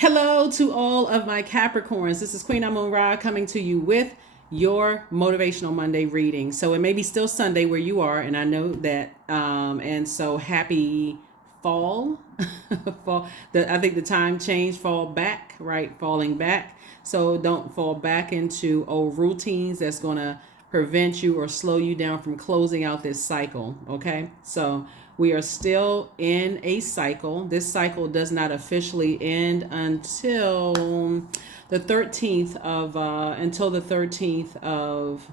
Hello to all of my Capricorns. This is Queen Amun Ra coming to you with your Motivational Monday reading. So it may be still Sunday where you are, and I know that. And so happy fall. fall. I think the time change, fall back, right? Falling back. So don't fall back into old routines that's going to prevent you or slow you down from closing out this cycle. Okay. So we are still in a cycle. This cycle does not officially end until the 13th of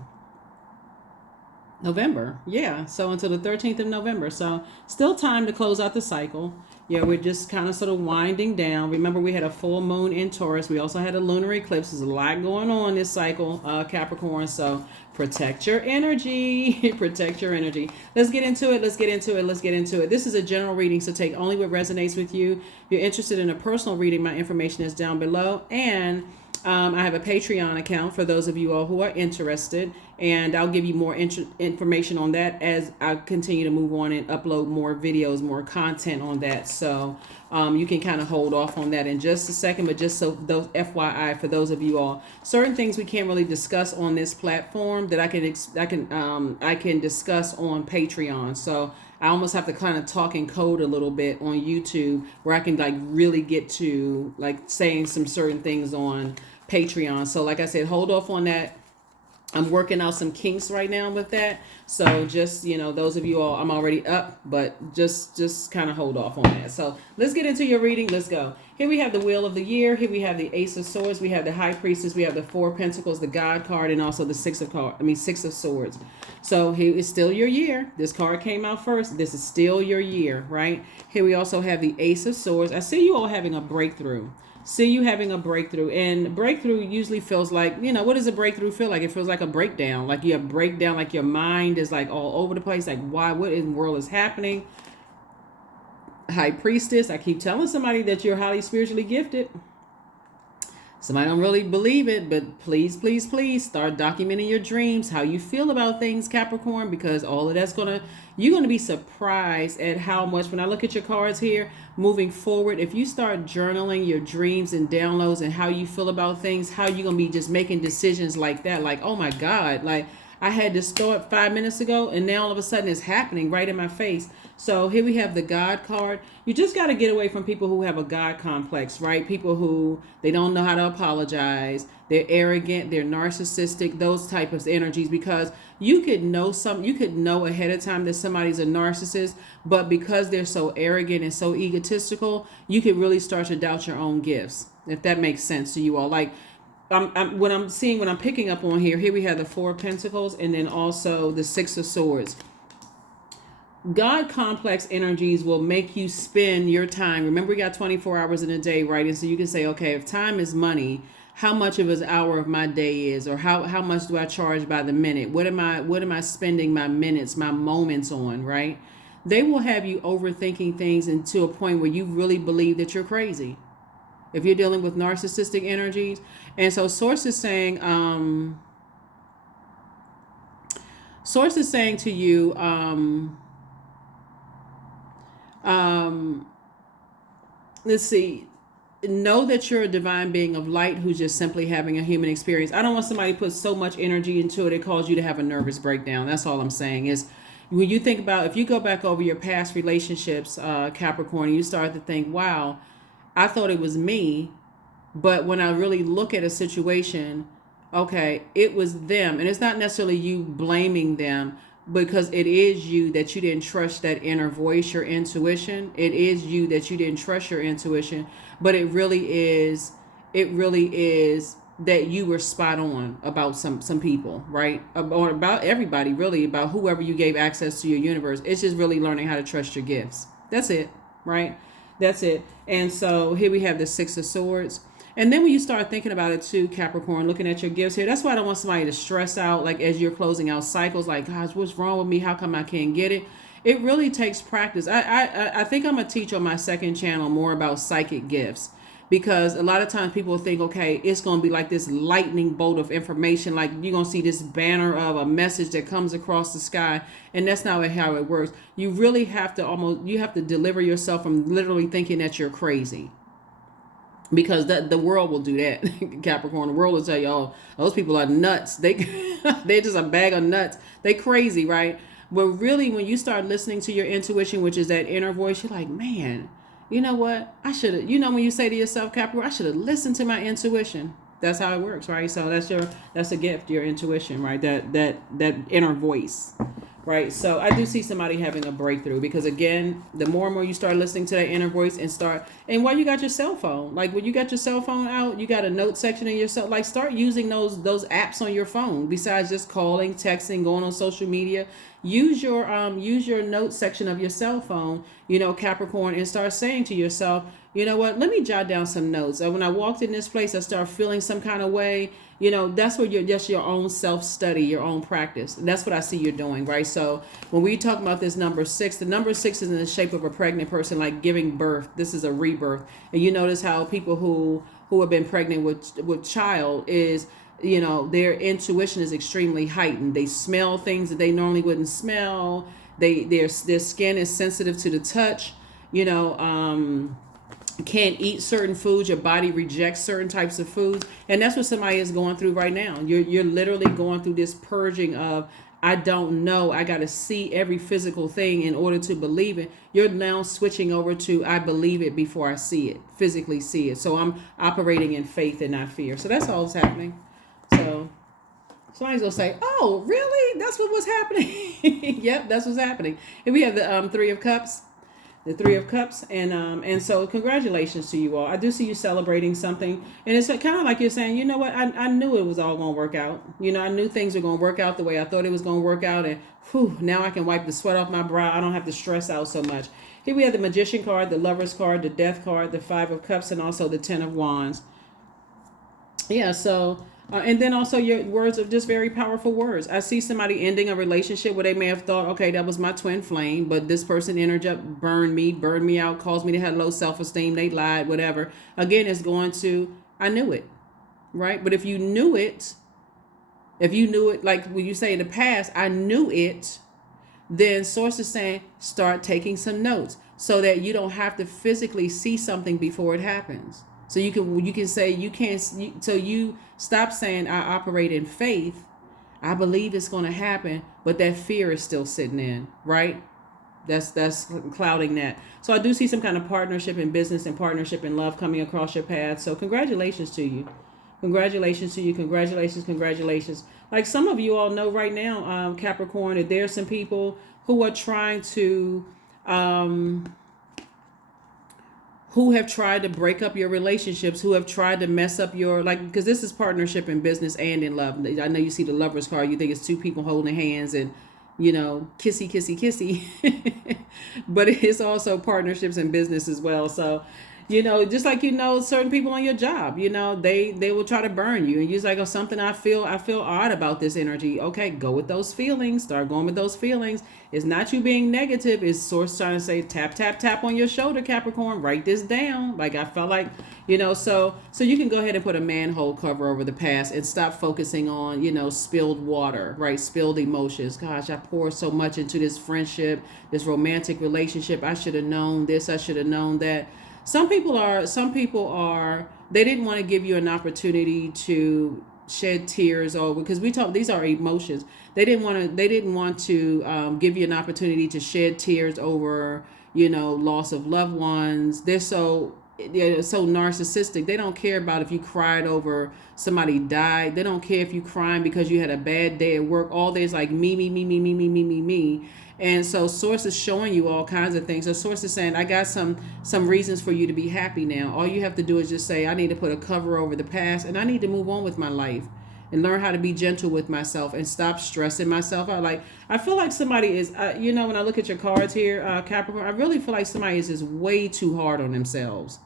November. Yeah, so until the 13th of November. So still time to close out the cycle. Yeah, we're just kind of sort of winding down. Remember, we had a full moon in Taurus. We also had a lunar eclipse. There's a lot going on this cycle, Capricorn. So protect your energy. Protect your energy. Let's get into it. Let's get into it. This is a general reading, so take only what resonates with you. If you're interested in a personal reading, my information is down below. And I have a Patreon account for those of you all who are interested, and I'll give you more information on that as I continue to move on and upload more videos, more content on that. So you can kind of hold off on that in just a second, but just so those FYI for those of you all, certain things we can't really discuss on this platform that I can discuss on Patreon. So I almost have to kind of talk in code a little bit on YouTube where I can like really get to like saying some certain things on Patreon. So like I said, hold off on that. I'm working out some kinks right now with that. So just, those of you all, I'm already up, but just kind of hold off on that. So let's get into your reading. Let's go. Here we have the Wheel of the Year. Here we have the Ace of Swords. We have the High Priestess. We have the Four of Pentacles, the God card, and also the Six of Swords. So here is still your year. This card came out first. This is still your year, right? Here we also have the Ace of Swords. I see you all having a breakthrough. And breakthrough usually feels like, what does a breakthrough feel like? It feels like a breakdown, like you have breakdown, like your mind is like all over the place. Like, what in the world is happening? High Priestess. I keep telling somebody that you're highly spiritually gifted. Somebody don't really believe it, but please start documenting your dreams, how you feel about things, Capricorn, because all of that's you're going to be surprised at how much, when I look at your cards here, moving forward, if you start journaling your dreams and downloads and how you feel about things, how you're going to be just making decisions like that, like, oh my God, like I had this thought 5 minutes ago and now all of a sudden it's happening right in my face. So here we have the God card. You just got to get away from people who have a God complex, right? People who, they don't know how to apologize. They're arrogant. They're narcissistic, those type of energies, because you could know ahead of time that somebody's a narcissist, but because they're so arrogant and so egotistical, you could really start to doubt your own gifts, if that makes sense to you all. Like, what I'm picking up on here we have the Four of Pentacles and then also the Six of Swords. God complex energies will make you spend your time. Remember, we got 24 hours in a day, right? And so you can say, okay, if time is money, how much of an hour of my day is, or how much do I charge by the minute? What am I spending my minutes, my moments on, right? They will have you overthinking things into a point where you really believe that you're crazy. If you're dealing with narcissistic energies. And so Source is saying to you, let's see, know that you're a divine being of light who's just simply having a human experience. I don't want somebody to put so much energy into it causes you to have a nervous breakdown. That's all I'm saying is, when you think about, if you go back over your past relationships, Capricorn, you start to think, wow, I thought it was me, but when I really look at a situation, okay, it was them. And it's not necessarily you blaming them, because it is you that you didn't trust that inner voice, your intuition. It is you that you didn't trust your intuition, but it really is that you were spot on about some people, right? Or about everybody, really, about whoever you gave access to your universe. It's just really learning how to trust your gifts. That's it, right? That's it. And so here we have the Six of Swords. And then when you start thinking about it too, Capricorn, looking at your gifts here, that's why I don't want somebody to stress out, like as you're closing out cycles, like, gosh, what's wrong with me? How come I can't get it? It really takes practice. I think I'm going to teach on my second channel more about psychic gifts, because a lot of times people think, okay, it's going to be like this lightning bolt of information. Like you're going to see this banner of a message that comes across the sky. And that's not how it works. You really have to deliver yourself from literally thinking that you're crazy. because the world will do that. Capricorn, the world will tell you, oh, those people are nuts. They just a bag of nuts. They crazy, right? But really, when you start listening to your intuition, which is that inner voice, you're like, man, you know what? I should have, when you say to yourself, Capricorn, I should have listened to my intuition. That's how it works, right? So that's a gift, your intuition, right? That inner voice. Right. So I do see somebody having a breakthrough, because again, the more and more you start listening to that inner voice and while you got your cell phone, like when you got your cell phone out, you got a note section in your cell, like start using those apps on your phone besides just calling, texting, going on social media. Use your note section of your cell phone, Capricorn, and start saying to yourself, you know what, let me jot down some notes. When I walked in this place, I start feeling some kind of way. That's where you're just your own self-study, your own practice. That's what I see you're doing, right? So when we talk about this number 6, the number 6 is in the shape of a pregnant person, like giving birth. This is a rebirth. And you notice how people who have been pregnant with child is, their intuition is extremely heightened. They smell things that they normally wouldn't smell. Their skin is sensitive to the touch, can't eat certain foods. Your body rejects certain types of foods, and that's what somebody is going through right now. You're literally going through this purging of, I don't know, I got to see every physical thing in order to believe it. You're now switching over to, I believe it before I see it, physically see it. So I'm operating in faith and not fear. So that's all that's happening. So somebody's gonna say, oh really, that's what was happening. Yep, that's what's happening. And we have the 3 of Cups. The 3 of Cups, and so congratulations to you all. I do see you celebrating something, and it's kind of like you're saying, you know what, I knew it was all going to work out. I knew things were going to work out the way I thought it was going to work out, and now I can wipe the sweat off my brow. I don't have to stress out so much. Here we have the Magician card, the Lover's card, the Death card, the 5 of Cups, and also the 10 of Wands. Yeah, so and then also your words of just very powerful words. I see somebody ending a relationship where they may have thought, okay, that was my twin flame, but this person burned me out, caused me to have low self-esteem, they lied, whatever. Again, it's going to, I knew it, right? But if you knew it, like when you say in the past, I knew it, then source is saying, start taking some notes so that you don't have to physically see something before it happens. So you can say so you stop saying I operate in faith. I believe it's going to happen, but that fear is still sitting in, right? That's clouding that. So I do see some kind of partnership in business and partnership in love coming across your path. So congratulations to you. Congratulations to you. Congratulations. Like some of you all know right now, Capricorn, that there's some people who are trying to who have tried to break up your relationships, who have tried to mess up your, because this is partnership in business and in love. I know you see the Lover's card, you think it's 2 people holding hands and, kissy. But it's also partnerships in business as well. So, just like, certain people on your job, they will try to burn you. And you're like, oh, something I feel odd about this energy. Okay, go with those feelings. Start going with those feelings. It's not you being negative. It's source trying to say, tap, tap, tap on your shoulder, Capricorn. Write this down. Like I felt like, so you can go ahead and put a manhole cover over the past and stop focusing on, spilled water, right? Spilled emotions. Gosh, I poured so much into this friendship, this romantic relationship. I should have known this. I should have known that. Some people are, they didn't want to give you an opportunity to shed tears over, because these are emotions. They didn't want to give you an opportunity to shed tears over, loss of loved ones. They're so narcissistic. They don't care about if you cried over somebody died. They don't care if you crying because you had a bad day at work. All day is like me. And so source is showing you all kinds of things. So source is saying, I got some reasons for you to be happy now. All you have to do is just say, I need to put a cover over the past and I need to move on with my life and learn how to be gentle with myself and stop stressing myself out. Like, I feel like somebody is, when I look at your cards here, Capricorn, I really feel like somebody is just way too hard on themselves.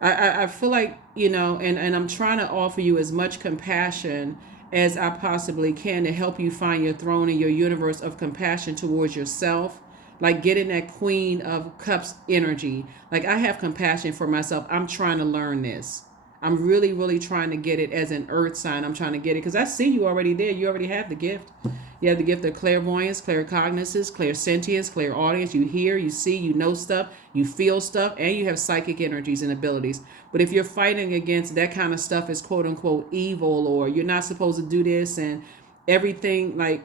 I feel like, and I'm trying to offer you as much compassion as I possibly can to help you find your throne in your universe of compassion towards yourself. Like getting that Queen of Cups energy. Like I have compassion for myself. I'm trying to learn this. I'm really, really trying to get it as an earth sign. I'm trying to get it because I see you already there. You already have the gift. You have the gift of clairvoyance, claircognizance, clairsentience, clairaudience. You hear, you see, you know stuff, you feel stuff, and you have psychic energies and abilities. But if you're fighting against that kind of stuff as quote unquote evil, or you're not supposed to do this and everything, like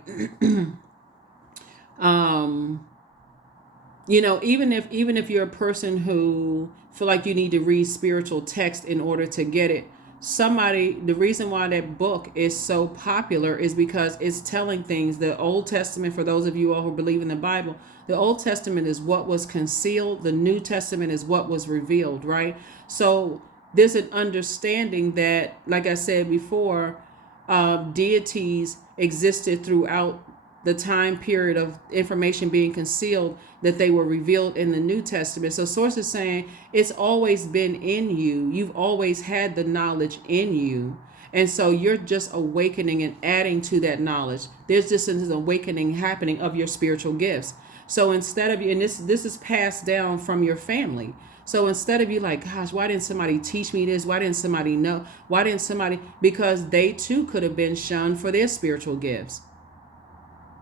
even if you're a person who feel like you need to read spiritual text in order to get it, the reason why that book is so popular is because it's telling things. The Old Testament, for those of you all who believe in the Bible, the Old Testament is what was concealed. The New Testament is what was revealed, right? So there's an understanding that, like I said before, deities existed throughout the time period of information being concealed, that they were revealed in the New Testament. So Source is saying it's always been in you. You've always had the knowledge in you. And so you're just awakening and adding to that knowledge. There's just an awakening happening of your spiritual gifts. So instead of you, and this is passed down from your family. So instead of you like, gosh, why didn't somebody teach me this? Why didn't somebody know? Why didn't somebody? Because they too could have been shunned for their spiritual gifts.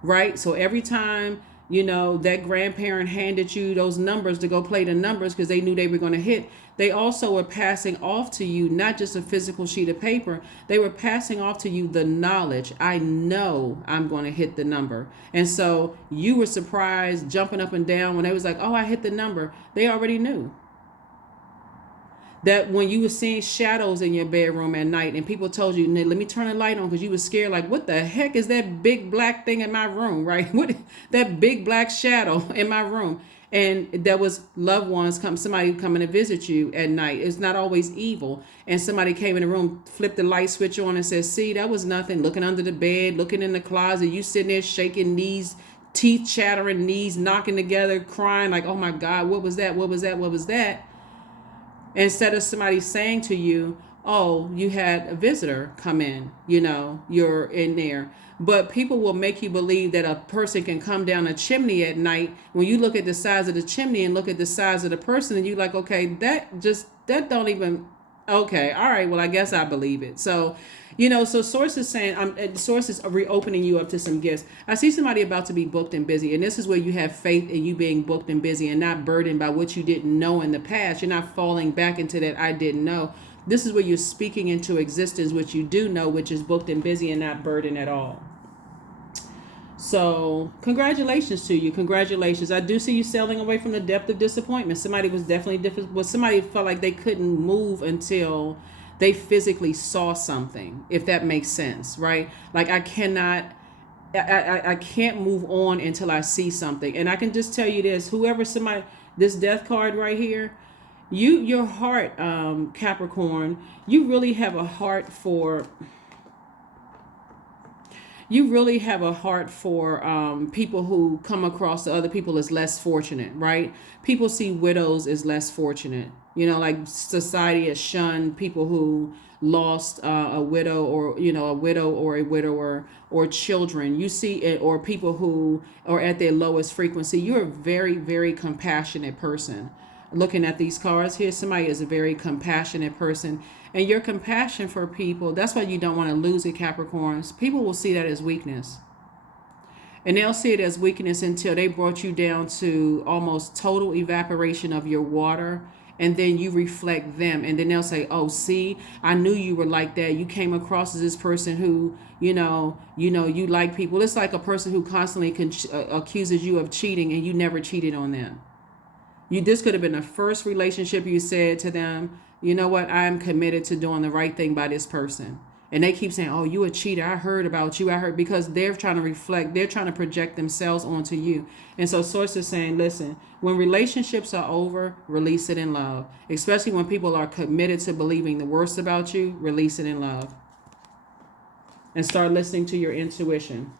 Right? So every time, that grandparent handed you those numbers to go play the numbers because they knew they were going to hit, they also were passing off to you, not just a physical sheet of paper. They were passing off to you the knowledge. I know I'm going to hit the number. And so you were surprised, jumping up and down when they was like, oh, I hit the number. They already knew. That when you were seeing shadows in your bedroom at night and people told you, let me turn the light on because you were scared, like, what the heck is that big black thing in my room, right? What that big black shadow in my room? And there was loved ones somebody coming to visit you at night. It's not always evil. And somebody came in the room, flipped the light switch on and said, see, that was nothing. Looking under the bed, looking in the closet, you sitting there shaking, knees, teeth chattering, knees knocking together, crying like, oh my God, what was that? What was that? What was that? Instead of somebody saying to you, oh, you had a visitor come in, you're in there. But people will make you believe that a person can come down a chimney at night. When you look at the size of the chimney and look at the size of the person, and you're like, okay, that don't even, okay, all right, well, I guess I believe it. So, so Source is saying, Source is reopening you up to some gifts. I see somebody about to be booked and busy, and this is where you have faith in you being booked and busy and not burdened by what you didn't know in the past. You're not falling back into that I didn't know. This is where you're speaking into existence what you do know, which is booked and busy and not burdened at all. So congratulations to you. Congratulations. I do see you sailing away from the depth of disappointment. Somebody was definitely different. Well, somebody felt like they couldn't move until they physically saw something, if that makes sense, right? Like I can't move on until I see something. And I can just tell you this, this death card right here, your heart, Capricorn, you really have a heart for people who come across the other people as less fortunate, right? People see widows as less fortunate. Like society has shunned people who lost a widow or a widower or children. You see it, or people who are at their lowest frequency. You're a very, very compassionate person. Looking at these cards here, somebody is a very compassionate person. And your compassion for people, that's why you don't want to lose it, Capricorns. People will see that as weakness. And they'll see it as weakness until they brought you down to almost total evaporation of your water. And then you reflect them. And then they'll say, oh, see, I knew you were like that. You came across as this person who, you like people. It's like a person who constantly accuses you of cheating and you never cheated on them. This could have been the first relationship you said to them, you know what, I'm committed to doing the right thing by this person. And they keep saying, oh, you a cheater. I heard about you. Because they're trying to reflect. They're trying to project themselves onto you. And so Source is saying, listen, when relationships are over, release it in love. Especially when people are committed to believing the worst about you, release it in love. And start listening to your intuition.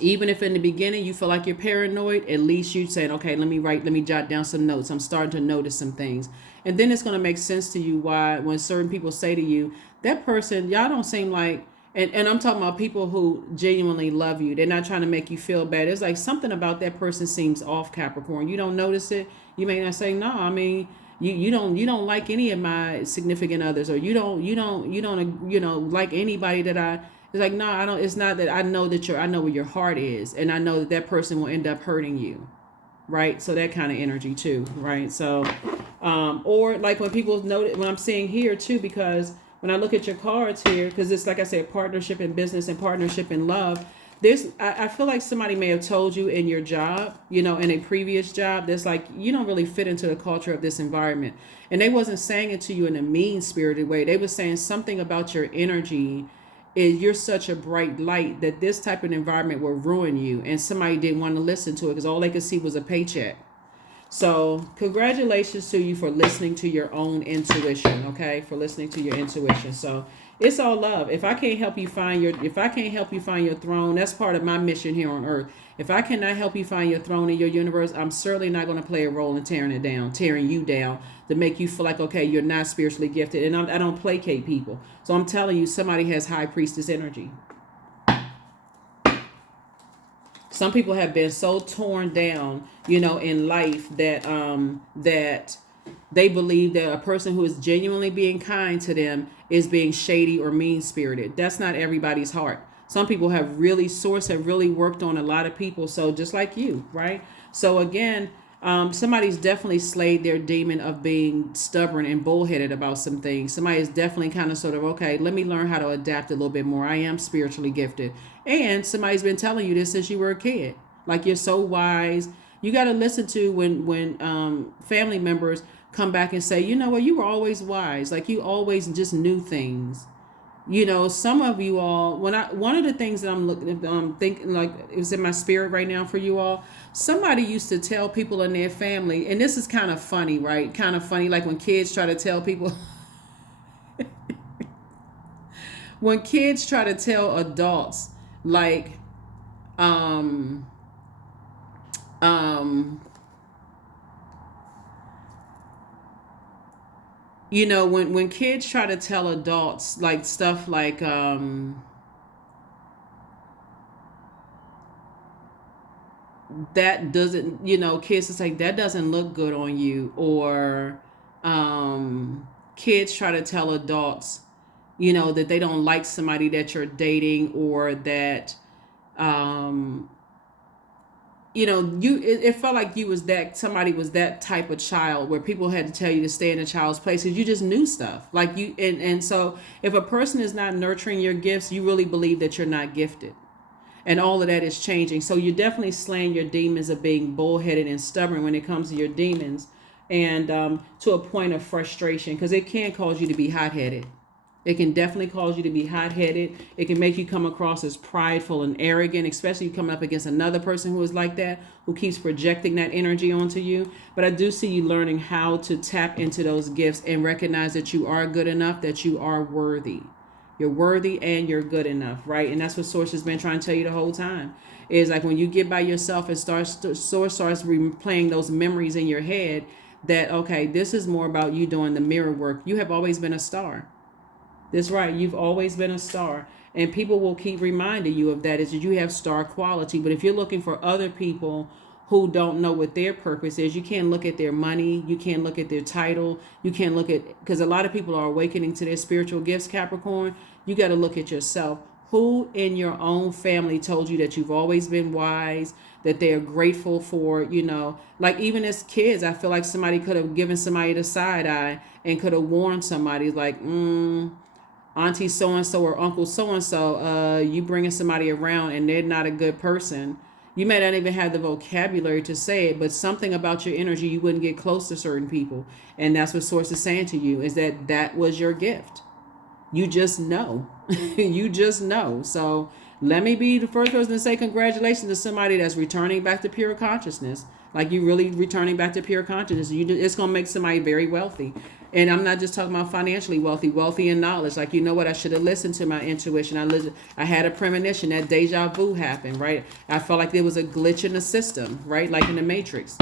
Even if in the beginning you feel like you're paranoid, at least you saying, okay, let me jot down some notes. I'm starting to notice some things. And then it's going to make sense to you why when certain people say to you, that person, y'all don't seem like, and I'm talking about people who genuinely love you. They're not trying to make you feel bad. It's like something about that person seems off, Capricorn. You don't notice it. You may not say, no, I mean, you don't like any of my significant others, or you don't like anybody that It's like, no, I don't. It's not that. I know where your heart is, and I know that that person will end up hurting you, right? So that kind of energy too, right? So, or like when people notice, when I'm seeing here too, because when I look at your cards here, because it's like I said, partnership in business and partnership in love. I feel like somebody may have told you in your job, you know, in a previous job, that's like, you don't really fit into the culture of this environment. And they wasn't saying it to you in a mean spirited way. They was saying something about your energy is you're such a bright light that this type of environment will ruin you. And somebody didn't want to listen to it because all they could see was a paycheck. So congratulations to you for listening to your own intuition, okay? For listening to your intuition. So it's all love. If I can't help you find your throne, that's part of my mission here on earth. If I cannot help you find your throne in your universe, I'm certainly not going to play a role in tearing you down to make you feel like, okay, you're not spiritually gifted. And I don't placate people. So I'm telling you, somebody has high priestess energy. Some people have been so torn down, you know, in life that that they believe that a person who is genuinely being kind to them is being shady or mean-spirited. That's not everybody's heart. Some people have really worked on a lot of people. So just like you, right? So again, somebody's definitely slayed their demon of being stubborn and bullheaded about some things. Somebody is definitely kind of sort of, okay, let me learn how to adapt a little bit more. I am spiritually gifted. And somebody's been telling you this since you were a kid. Like, you're so wise. You got to listen to when family members come back and say, you know what, you were always wise. Like, you always just knew things. You know, some of you all, one of the things that I'm thinking, like, it was in my spirit right now for you all. Somebody used to tell people in their family, and this is kind of funny, right? Kind of funny, like when kids try to tell people, when kids try to tell adults, like, you know, when kids try to tell adults like stuff like, that doesn't, you know, kids is like, that doesn't look good on you, or kids try to tell adults, you know, that they don't like somebody that you're dating, or that you know, it felt like somebody was that type of child where people had to tell you to stay in a child's place because you just knew stuff. Like, you, and so if a person is not nurturing your gifts, you really believe that you're not gifted. And all of that is changing. So you're definitely slaying your demons of being bullheaded and stubborn when it comes to your demons, and to a point of frustration, because it can cause you to be hot-headed. It can definitely cause you to be hot-headed. It can make you come across as prideful and arrogant, especially coming up against another person who is like that, who keeps projecting that energy onto you. But I do see you learning how to tap into those gifts and recognize that you are good enough, that you are worthy. You're worthy and you're good enough, right? And that's what Source has been trying to tell you the whole time. Is like, when you get by yourself and Source starts replaying those memories in your head, that, okay, this is more about you doing the mirror work. You have always been a star. That's right. You've always been a star. And people will keep reminding you of that, is that you have star quality. But if you're looking for other people who don't know what their purpose is, you can't look at their money. You can't look at their title. You can't look at, because a lot of people are awakening to their spiritual gifts, Capricorn. You got to look at yourself. Who in your own family told you that you've always been wise, that they're grateful for, you know, like, even as kids, I feel like somebody could have given somebody the side eye and could have warned somebody, like, Auntie so-and-so or Uncle so-and-so, you bringing somebody around and they're not a good person. You may not even have the vocabulary to say it, but something about your energy, you wouldn't get close to certain people. And that's what Source is saying to you, is that that was your gift. You just know. You just know. So let me be the first person to say congratulations to somebody that's returning back to pure consciousness. Like, you really returning back to pure consciousness. It's going to make somebody very wealthy. And I'm not just talking about financially wealthy in knowledge. Like, you know what? I should have listened to my intuition. I had a premonition. That deja vu happened, right? I felt like there was a glitch in the system, right? Like in the Matrix.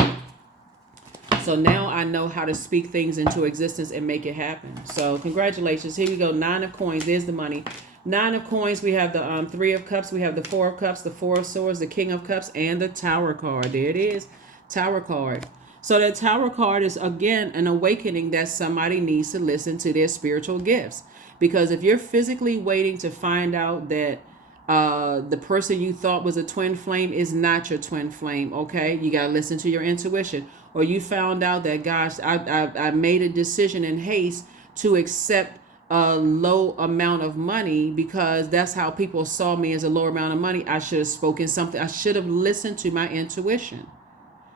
So now I know how to speak things into existence and make it happen. So congratulations. Here we go. 9 of coins. There's the money. 9 of coins. We have the 3 of cups. We have the 4 of cups, the 4 of swords, the King of cups, and the Tower card. There it is. Tower card. So that Tower card is again an awakening that somebody needs to listen to their spiritual gifts. Because if you're physically waiting to find out that the person you thought was a twin flame is not your twin flame, okay, you got to listen to your intuition. Or you found out that, gosh, I made a decision in haste to accept a low amount of money because that's how people saw me, as a low amount of money. I should have spoken something. I should have listened to my intuition.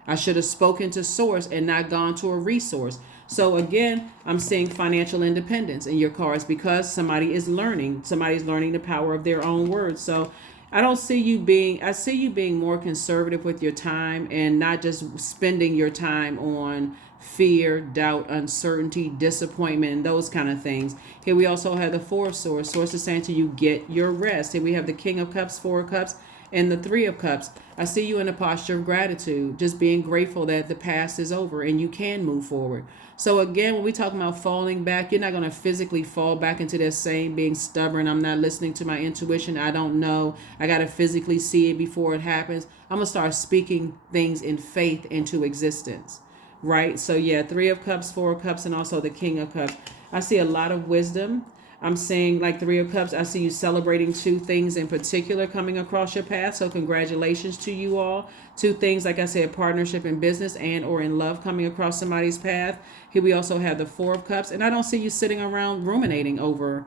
I should have spoken to source and not gone to a resource. So again, I'm seeing financial independence in your cards because somebody's learning the power of their own words. So I see you being more conservative with your time and not just spending your time on fear, doubt, uncertainty, disappointment, and those kind of things. Here we also have the Four of Swords. Source is saying to you, get your rest. Here we have the King of Cups, Four of Cups, and the Three of Cups. I see you in a posture of gratitude, just being grateful that the past is over and you can move forward. So again, when we talk about falling back, you're not going to physically fall back into that same being stubborn. I'm not listening to my intuition. I don't know. I got to physically see it before it happens. I'm going to start speaking things in faith into existence. Right? So yeah, Three of Cups, Four of Cups, and also the King of Cups. I see a lot of wisdom. I'm saying, like Three of Cups, I see you celebrating two things in particular coming across your path. So congratulations to you all. Two things, like I said, partnership in business and or in love coming across somebody's path. Here we also have the Four of Cups. And I don't see you sitting around ruminating over,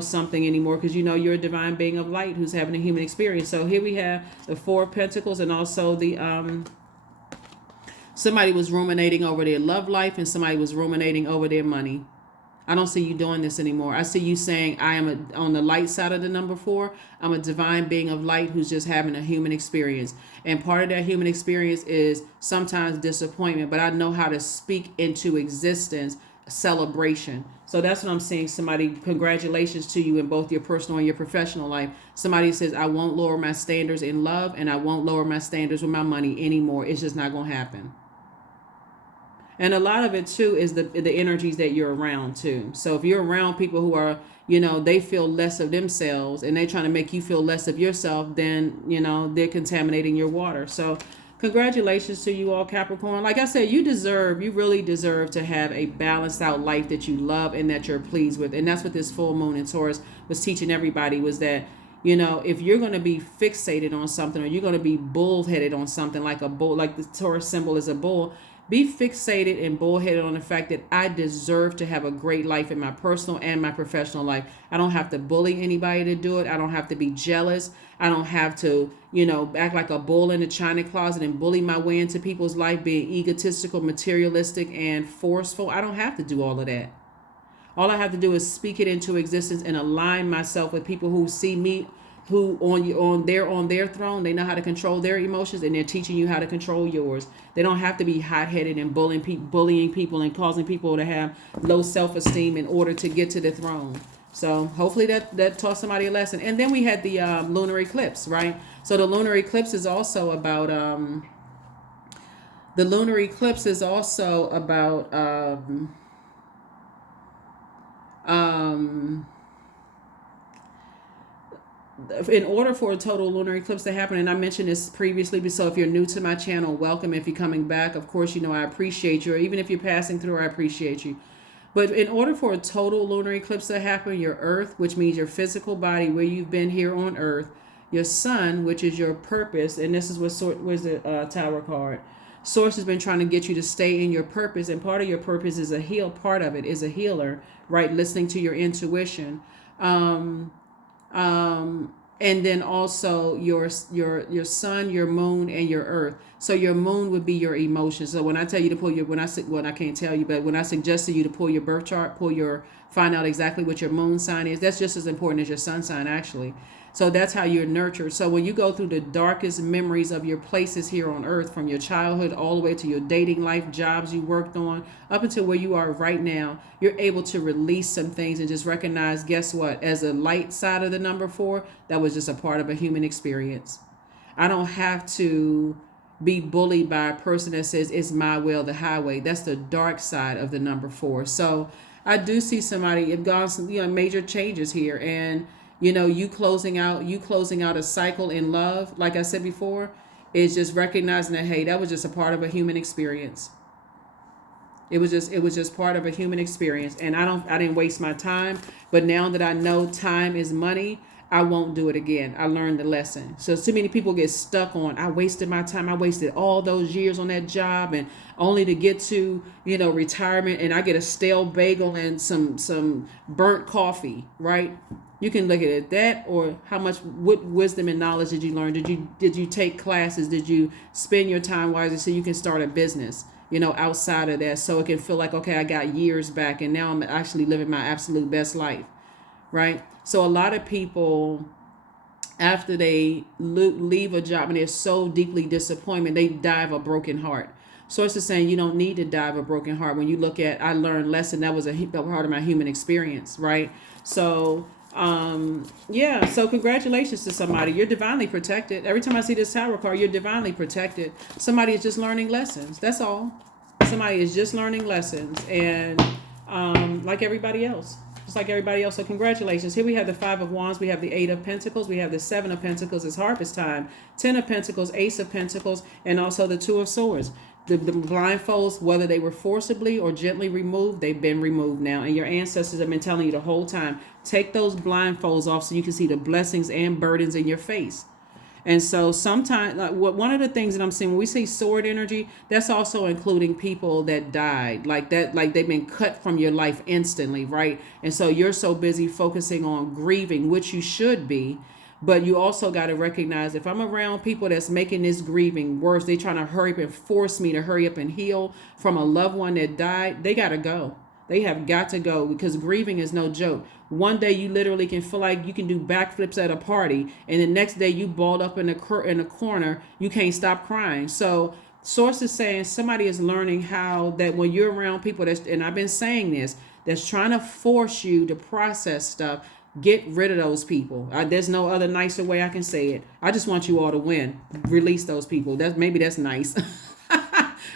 something anymore, because you're a divine being of light who's having a human experience. So here we have the Four of Pentacles and also the somebody was ruminating over their love life and somebody was ruminating over their money. I don't see you doing this anymore. I see you saying, I am on the light side of the number 4. I'm a divine being of light who's just having a human experience. And part of that human experience is sometimes disappointment, but I know how to speak into existence celebration. So that's what I'm saying. Somebody, congratulations to you in both your personal and your professional life. Somebody says, I won't lower my standards in love and I won't lower my standards with my money anymore. It's just not going to happen. And a lot of it too is the energies that you're around too. So if you're around people who are, they feel less of themselves and they're trying to make you feel less of yourself, then, they're contaminating your water. So congratulations to you all, Capricorn. Like I said, you really deserve to have a balanced out life that you love and that you're pleased with. And that's what this full moon in Taurus was teaching everybody, was that, if you're going to be fixated on something, or you're going to be bullheaded on something, like a bull, like the Taurus symbol is a bull, be fixated and bullheaded on the fact that I deserve to have a great life in my personal and my professional life. I don't have to bully anybody to do it. I don't have to be jealous. I don't have to, act like a bull in the china closet and bully my way into people's life, being egotistical, materialistic, and forceful. I don't have to do all of that. All I have to do is speak it into existence and align myself with people who see me, who on their throne. They know how to control their emotions, and they're teaching you how to control yours. They don't have to be hot-headed and bullying people and causing people to have low self-esteem in order to get to the throne. So hopefully that taught somebody a lesson. And then we had the lunar eclipse, right? So the lunar eclipse is also about in order for a total lunar eclipse to happen, and I mentioned this previously, so if you're new to my channel, welcome. If you're coming back, of course, I appreciate you, or even if you're passing through, I appreciate you. But in order for a total lunar eclipse to happen, your Earth, which means your physical body, where you've been here on Earth, your Sun, which is your purpose, and this is where's the Tower card. Source has been trying to get you to stay in your purpose, and part of your purpose is part of it is a healer, right? Listening to your intuition. And then also your sun, your moon, and your earth. So your moon would be your emotions. So when I tell you to pull I can't tell you, but when I suggest to you to pull your birth chart, find out exactly what your moon sign is, that's just as important as your sun sign, actually. So that's how you're nurtured. So when you go through the darkest memories of your places here on earth, from your childhood all the way to your dating life, jobs you worked on, up until where you are right now, you're able to release some things and just recognize, guess what? As a light side of the number 4, that was just a part of a human experience. I don't have to be bullied by a person that says it's my way or the highway. That's the dark side of the number 4. So I do see somebody, it gone some major changes here, and you closing out a cycle in love, like I said before, is just recognizing that, hey, that was just a part of a human experience. It was just part of a human experience, and I didn't waste my time. But now that I know time is money, I won't do it again. I learned the lesson. So too many people get stuck on, I wasted my time. I wasted all those years on that job, and only to get to, retirement, and I get a stale bagel and some burnt coffee, right? You can look at it that, or what wisdom and knowledge did you learn? Did you take classes? Did you spend your time wisely so you can start a business, outside of that, so it can feel like, okay, I got years back and now I'm actually living my absolute best life, right? So a lot of people, after they leave a job and they're so deeply disappointed, they die of a broken heart. Source is saying you don't need to die of a broken heart. When you look at, I learned lesson, that was a part of my human experience, right? So yeah, so congratulations to somebody. You're divinely protected. Every time I see this tower card, you're divinely protected. Somebody is just learning lessons. That's all. Somebody is just learning lessons, and like everybody else. Just like everybody else. So congratulations. Here we have the 5 of Wands. We have the 8 of Pentacles. We have the 7 of Pentacles. It's harvest time. 10 of Pentacles, Ace of Pentacles, and also the 2 of Swords. The blindfolds, whether they were forcibly or gently removed, they've been removed now. And your ancestors have been telling you the whole time, take those blindfolds off so you can see the blessings and burdens in your face. And so sometimes, one of the things that I'm seeing when we see sword energy, that's also including people that died, like they've been cut from your life instantly, right? And so you're so busy focusing on grieving, which you should be, but you also got to recognize, if I'm around people that's making this grieving worse, they trying to hurry up and force me to hurry up and heal from a loved one that died, they got to go. They have got to go, because grieving is no joke. One day you literally can feel like you can do backflips at a party, and the next day you balled up in a corner, you can't stop crying. So source is saying somebody is learning how that when you're around people that's, and I've been saying this, that's trying to force you to process stuff, get rid of those people. There's no other nicer way I can say it. I just want you all to win. Release those people. That's nice.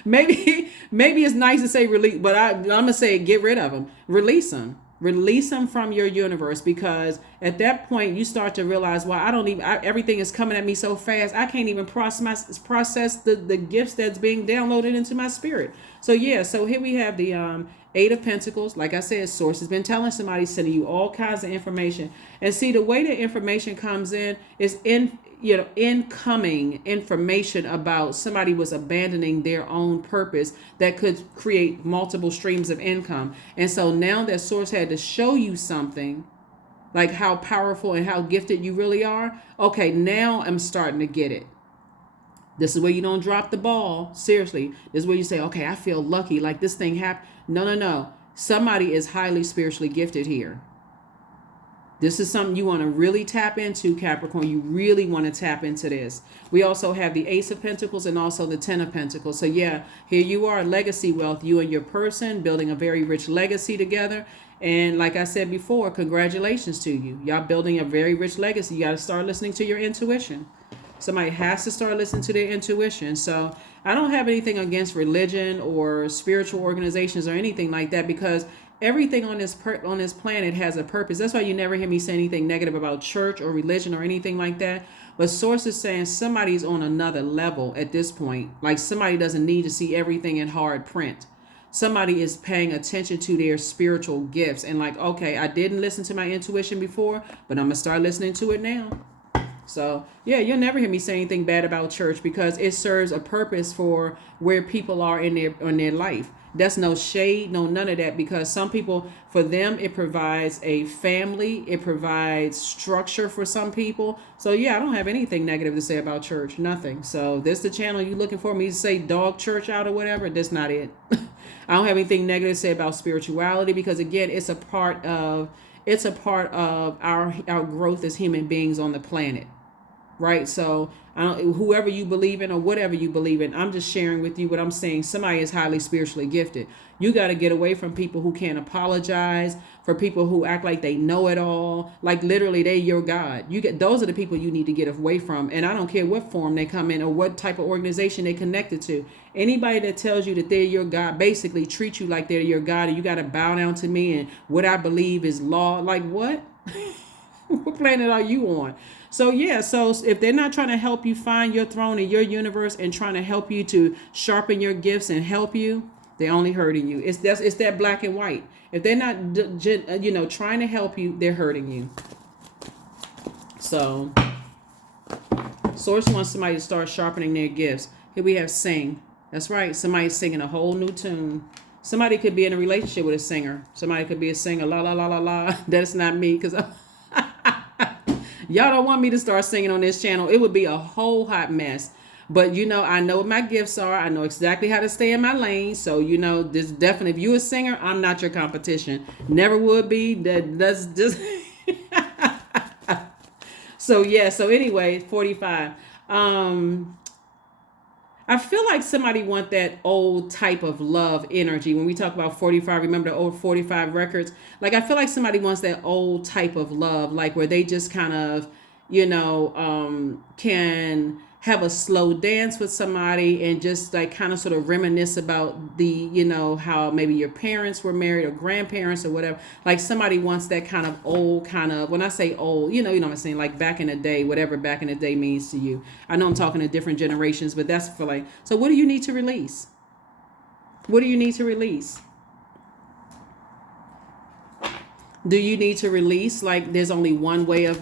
Maybe it's nice to say release, but I'm gonna say get rid of them. Release them from your universe, because at that point you start to realize, well, everything is coming at me so fast, I can't even process the gifts that's being downloaded into my spirit. So yeah, so here we have the 8 of Pentacles. Like I said, source has been telling somebody, sending you all kinds of information. And see, the way the information comes in is incoming information about somebody was abandoning their own purpose that could create multiple streams of income. And so now that source had to show you something, like how powerful and how gifted you really are. Okay, now I'm starting to get it. This is where you don't drop the ball. Seriously. This is where you say, okay, I feel lucky, like this thing happened. No. Somebody is highly spiritually gifted here. This is something you want to really tap into, Capricorn. You really want to tap into this. We also have the Ace of Pentacles and also the 10 of Pentacles. So yeah, here you are, legacy wealth. You and your person building a very rich legacy together. And like I said before, congratulations to you. Y'all building a very rich legacy. You got to start listening to your intuition. Somebody has to start listening to their intuition. So I don't have anything against religion or spiritual organizations or anything like that, because everything on this planet has a purpose. That's why you never hear me say anything negative about church or religion or anything like that. But source is saying somebody's on another level at this point. Like somebody doesn't need to see everything in hard print. Somebody is paying attention to their spiritual gifts and like, okay, I didn't listen to my intuition before, but I'm going to start listening to it now. So yeah, you'll never hear me say anything bad about church, because it serves a purpose for where people are in their life. That's no shade, no none of that, because some people, for them, it provides a family, it provides structure for some people. So yeah, I don't have anything negative to say about church, nothing. So this the channel you looking for me to say dog church out or whatever, that's not it. I don't have anything negative to say about spirituality, because again, it's a part of our growth as human beings on the planet. Right. So whoever you believe in or whatever you believe in, I'm just sharing with you what I'm saying. Somebody is highly spiritually gifted. You got to get away from people who can't apologize, for people who act like they know it all, like literally they're your God. Those are the people you need to get away from. And I don't care what form they come in or what type of organization they connected to. Anybody that tells you that they're your God basically treats you like they're your God and you got to bow down to me and what I believe is law. Like what? What planet are you on? So yeah, so if they're not trying to help you find your throne in your universe and trying to help you to sharpen your gifts and help you, They're only hurting you. It's that black and white. If they're not, trying to help you, they're hurting you. So, Source wants somebody to start sharpening their gifts. Here we have sing. That's right. Somebody's singing a whole new tune. Somebody could be in a relationship with a singer. Somebody could be a singer. La la la la la. That's not me, because y'all don't want me to start singing on this channel. It would be a whole hot mess. But I know what my gifts are. I know exactly how to stay in my lane. So this definitely, if you're a singer, I'm not your competition. Never would be. That's just. So yeah. So anyway, 45. I feel like somebody want that old type of love energy. When we talk about 45, remember the old 45 records? Like, I feel like somebody wants that old type of love, like where they just kind of, can have a slow dance with somebody and just like kind of sort of reminisce about the, how maybe your parents were married or grandparents or whatever. Like somebody wants that kind of old kind of, when I say old, you know what I'm saying? Like back in the day, whatever back in the day means to you. I know I'm talking to different generations, but that's for like, so what do you need to release? What do you need to release? Do you need to release, like there's only one way of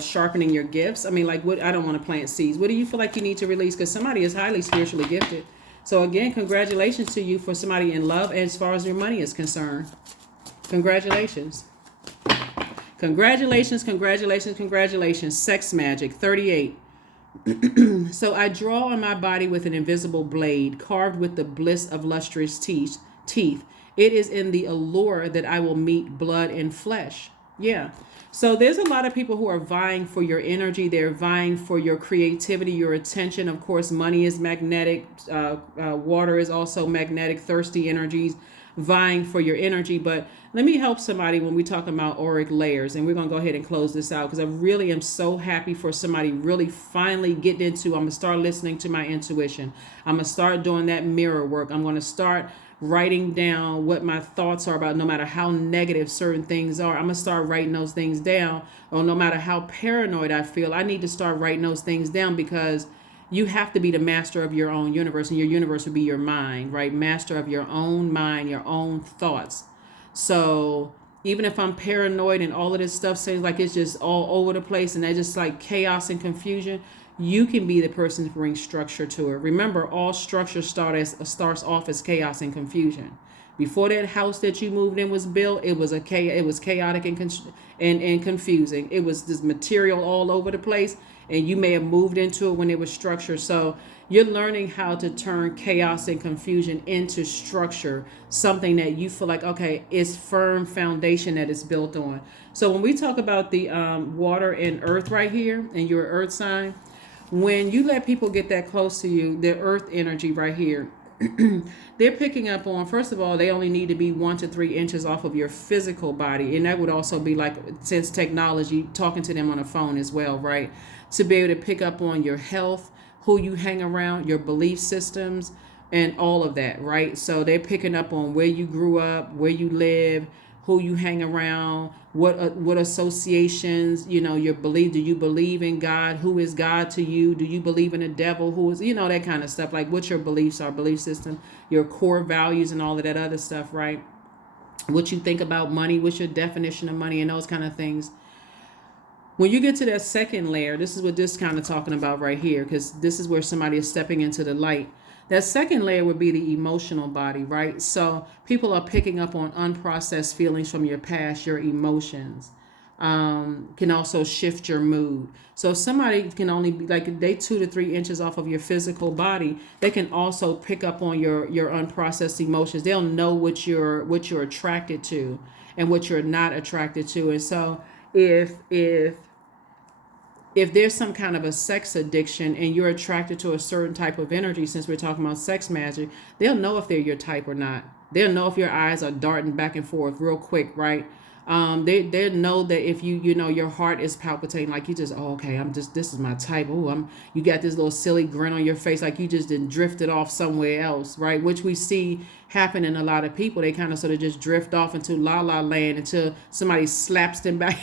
sharpening your gifts? I mean, like, what? I don't want to plant seeds. What do you feel like you need to release? Because somebody is highly spiritually gifted. So again, congratulations to you for somebody in love as far as your money is concerned. Congratulations. Congratulations, congratulations, congratulations. Sex magic, 38. So I draw on my body with an invisible blade carved with the bliss of lustrous teeth. It is in the allure that I will meet blood and flesh. Yeah. So there's a lot of people who are vying for your energy. They're vying for your creativity, your attention. Of course, money is magnetic. Water is also magnetic, thirsty energies vying for your energy. But let me help somebody when we talk about auric layers. And we're going to go ahead and close this out because I really am so happy for somebody really finally getting into, I'm going to start listening to my intuition. I'm going to start doing that mirror work. I'm going to start writing down what my thoughts are about, no matter how negative certain things are. I'm going to start writing those things down. Or no matter how paranoid I feel, I need to start writing those things down, because you have to be the master of your own universe, and your universe would be your mind, right? Master of your own mind, your own thoughts. So even if I'm paranoid and all of this stuff seems like it's just all over the place and it's just like chaos and confusion, you can be the person to bring structure to it. Remember, all structure starts off as chaos and confusion. Before that house that you moved in was built, it was chaotic and confusing. It was this material all over the place, and you may have moved into it when it was structured. So you're learning how to turn chaos and confusion into structure, something that you feel like, okay, it's firm foundation that it's built on. So when we talk about the water and earth right here, and your earth sign, when you let people get that close to you, their earth energy right here, they're picking up on, first of all, they only need to be 1 to 3 inches off of your physical body. And that would also be like, since technology, talking to them on a phone as well, right? To be able to pick up on your health, who you hang around, your belief systems, and all of that, right? So they're picking up on where you grew up, where you live, who you hang around, what associations, your belief. Do you believe in God? Who is God to you? Do you believe in the devil? Who is, that kind of stuff, like what your beliefs are, belief system, your core values, and all of that other stuff, right? What you think about money, what's your definition of money, and those kind of things. When you get to that second layer, this is what this kind of talking about right here, because this is where somebody is stepping into the light. That second layer would be the emotional body, right? So people are picking up on unprocessed feelings from your past, your emotions. Can also shift your mood. So if somebody can only be like, they 2 to 3 inches off of your physical body, they can also pick up on your unprocessed emotions. They'll know what you're attracted to and what you're not attracted to. And so if there's some kind of a sex addiction and you're attracted to a certain type of energy, since we're talking about sex magic, they'll know if they're your type or not. They'll know if your eyes are darting back and forth real quick, right? They know that if your heart is palpitating, like you just, this is my type. You got this little silly grin on your face, like you just didn't drifted off somewhere else, right? Which we see happen in a lot of people. They kind of sort of just drift off into la la land until somebody slaps them back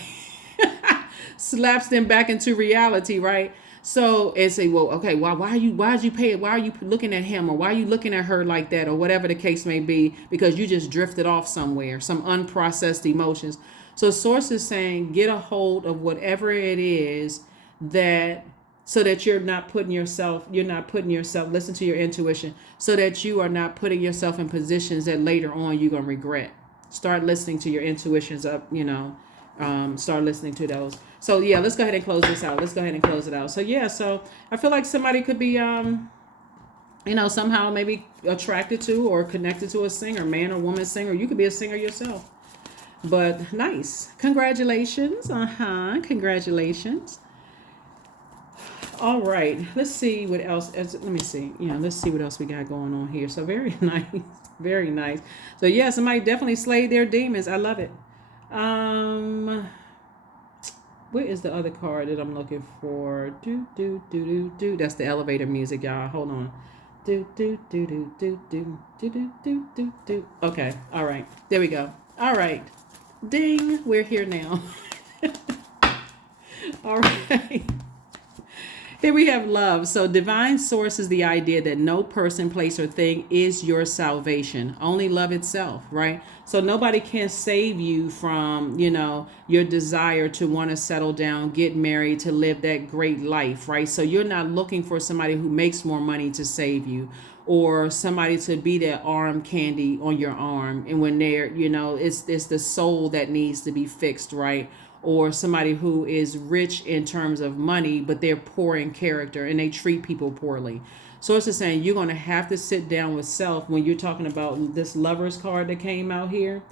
into reality, right? So and say, well, okay, why did you pay it? Why are you looking at him, or why are you looking at her like that, or whatever the case may be, because you just drifted off somewhere, some unprocessed emotions. So source is saying, get a hold of whatever it is that, so that you're not putting yourself, listen to your intuition, so that you are not putting yourself in positions that later on you're going to regret. Start listening to your intuitions up, start listening to those. So yeah, let's go ahead and close this out. Let's go ahead and close it out. So yeah, so I feel like somebody could be, somehow maybe attracted to or connected to a singer, man or woman singer. You could be a singer yourself. But nice. Congratulations. Congratulations. All right. Let's see what else. Let me see. Let's see what else we got going on here. So very nice. Very nice. So yeah, somebody definitely slayed their demons. I love it. Where is the other card that I'm looking for? Do do do do do. That's the elevator music, y'all. Hold on. Do do do do do do do do do do do. Okay. All right. There we go. All right. Ding. We're here now. All right. Here we have love. So divine source is the idea that no person, place, or thing is your salvation. Only love itself, right? So nobody can save you from, your desire to want to settle down, get married, to live that great life, right? So you're not looking for somebody who makes more money to save you, or somebody to be that arm candy on your arm. And when they're, it's the soul that needs to be fixed, right? Or somebody who is rich in terms of money, but they're poor in character and they treat people poorly. So it's just saying you're going to have to sit down with self when you're talking about this Lovers card that came out here,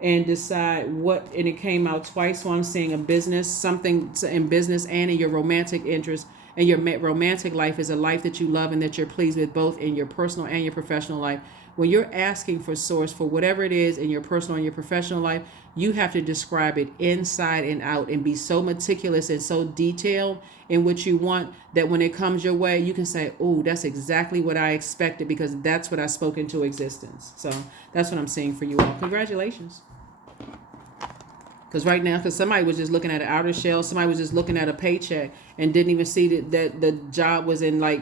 and decide what, and it came out twice. So I'm seeing a business, something in business and in your romantic interest. And your romantic life is a life that you love and that you're pleased with, both in your personal and your professional life. When you're asking for source for whatever it is in your personal and your professional life, you have to describe it inside and out and be so meticulous and so detailed in what you want that when it comes your way, you can say, oh, that's exactly what I expected, because that's what I spoke into existence. So that's what I'm seeing for you all. Congratulations. Because right now, somebody was just looking at an outer shell, somebody was just looking at a paycheck and didn't even see that the job was in a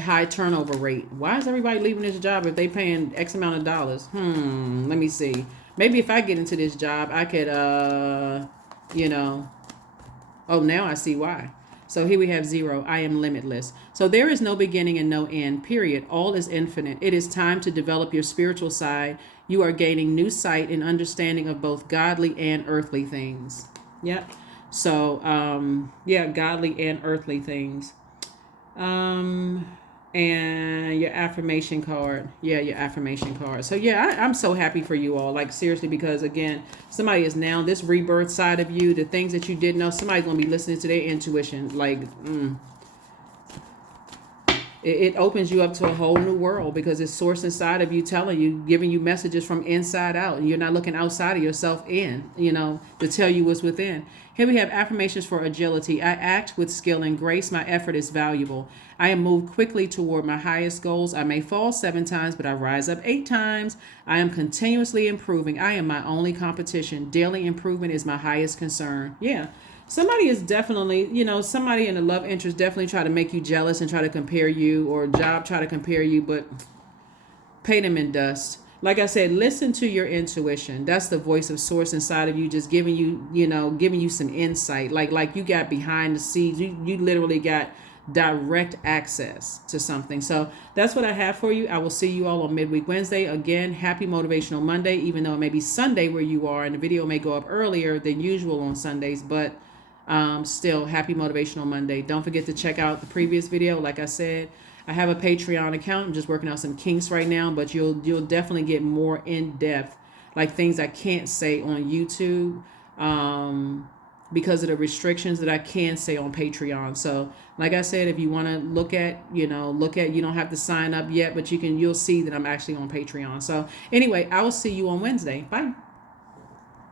high turnover rate. Why is everybody leaving this job if they paying X amount of dollars? Let me see. Maybe if I get into this job, I could, oh, now I see why. So here we have 0. I am limitless. So there is no beginning and no end, period. All is infinite. It is time to develop your spiritual side. You are gaining new sight and understanding of both godly and earthly things. Yep. So, godly and earthly things. And your affirmation card. Yeah, your affirmation card. So yeah, I'm so happy for you all. Like seriously, because again, somebody is now this rebirth side of you, the things that you didn't know, somebody's going to be listening to their intuition. Like, it opens you up to a whole new world, because it's source inside of you telling you, giving you messages from inside out, and you're not looking outside of yourself to tell you what's within. Here we have affirmations for agility. I act with skill and grace. My effort is valuable. I am moved quickly toward my highest goals. I may fall 7 times, but I rise up 8 times. I am continuously improving. I am my only competition. Daily improvement is my highest concern. Yeah. Somebody is definitely, somebody in a love interest definitely try to make you jealous and try to compare you, or a job try to compare you, but pay them in dust. Like I said, listen to your intuition. That's the voice of source inside of you, just giving you some insight. Like you got behind the scenes. You literally got direct access to something. So that's what I have for you. I will see you all on Midweek Wednesday. Again, happy Motivational Monday, even though it may be Sunday where you are, and the video may go up earlier than usual on Sundays, but still happy Motivational Monday. Don't forget to check out the previous video. Like I said, I have a Patreon account. I'm just working out some kinks right now, but you'll definitely get more in depth, like things I can't say on YouTube, because of the restrictions that I can say on Patreon. So like I said, if you want to look at, you don't have to sign up yet, but you'll see that I'm actually on Patreon. So anyway, I will see you on Wednesday. Bye.